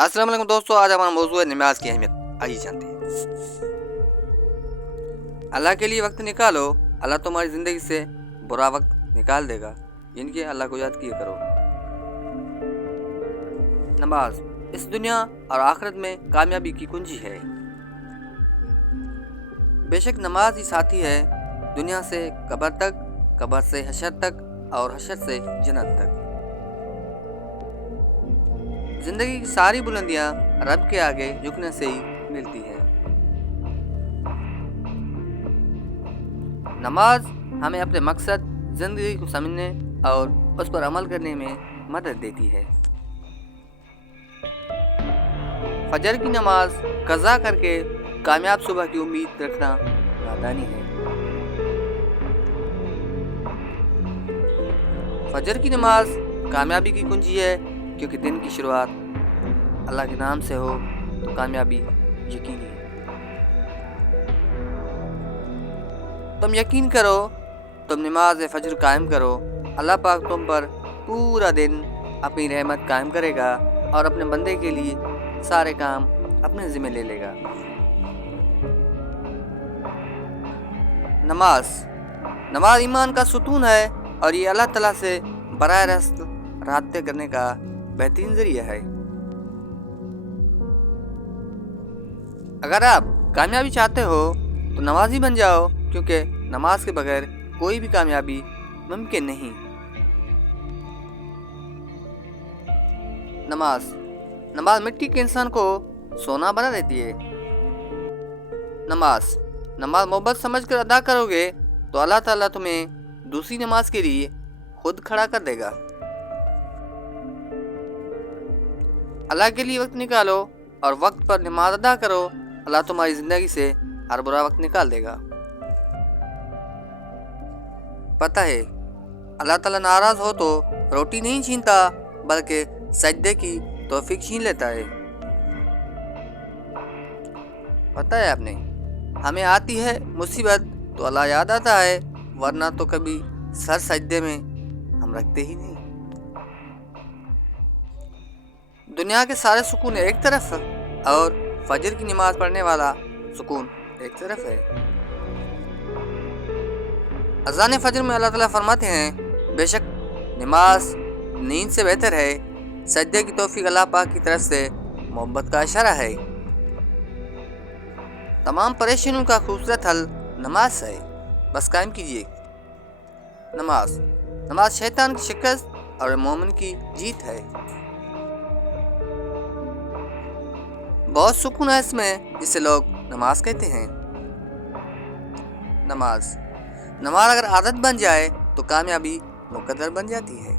अस्सलाम वालेकुम दोस्तों, आज हमारा मौजूद है नमाज की अहमियत। आइए जानते हैं। अल्लाह के लिए वक्त निकालो, अल्लाह तुम्हारी ज़िंदगी से बुरा वक्त निकाल देगा। इनके अल्लाह को याद किया करो। नमाज इस दुनिया और आखिरत में कामयाबी की कुंजी है। बेशक नमाज ही साथी है दुनिया से कब्र तक, कब्र से हशर तक और हशर से जन्नत तक। जिंदगी की सारी बुलंदियां रब के आगे झुकने से ही मिलती है। नमाज हमें अपने मकसद जिंदगी को समझने और उस पर अमल करने में मदद देती है। फजर की नमाज कज़ा करके कामयाब सुबह की उम्मीद रखना नादानी है। फजर की नमाज कामयाबी की कुंजी है, क्योंकि दिन की शुरुआत अल्लाह के नाम से हो तो कामयाबी यकीनी है। तुम यकीन करो, तुम नमाज फजर कायम करो, अल्लाह पाक तुम पर पूरा दिन अपनी रहमत कायम करेगा और अपने बंदे के लिए सारे काम अपने ज़िम्मे ले लेगा। नमाज ईमान का सुतून है और ये अल्लाह ताला से बराह रास्त राब्ते करने का बेहतरीन जरिया है। अगर आप कामयाबी चाहते हो तो नमाजी बन जाओ, क्योंकि नमाज के बगैर कोई भी कामयाबी मुमकिन नहीं। नमाज मिट्टी के इंसान को सोना बना देती है। नमाज मोहब्बत समझ कर अदा करोगे तो अल्लाह ताला तुम्हें दूसरी नमाज के लिए खुद खड़ा कर देगा। अल्लाह के लिए वक्त निकालो और वक्त पर नमाज अदा करो, अल्लाह तुम्हारी जिंदगी से हर बुरा वक्त निकाल देगा। पता है, अल्लाह ताला नाराज हो तो रोटी नहीं छीनता, बल्कि सजदे की तौफीक छीन लेता है। पता है आपने, हमें आती है मुसीबत तो अल्लाह याद आता है, वरना तो कभी सर सजदे में हम रखते ही नहीं। दुनिया के सारे सुकून एक तरफ और फजर की नमाज पढ़ने वाला सुकून एक तरफ है। अज़ान फजर में अल्लाह ताला फरमाते हैं, बेशक नमाज नींद से बेहतर है, सजदे की तौफीक अल्लाह पाक की तरफ से मोहब्बत का इशारा है। तमाम परेशानियों का खूबसूरत हल नमाज है, बस कायम कीजिए। नमाज शैतान की शिकस्त और मोमिन की जीत है। बहुत सुकून है इसमें, जिसे लोग नमाज कहते हैं। नमाज अगर आदत बन जाए तो कामयाबी मुकद्दर बन जाती है।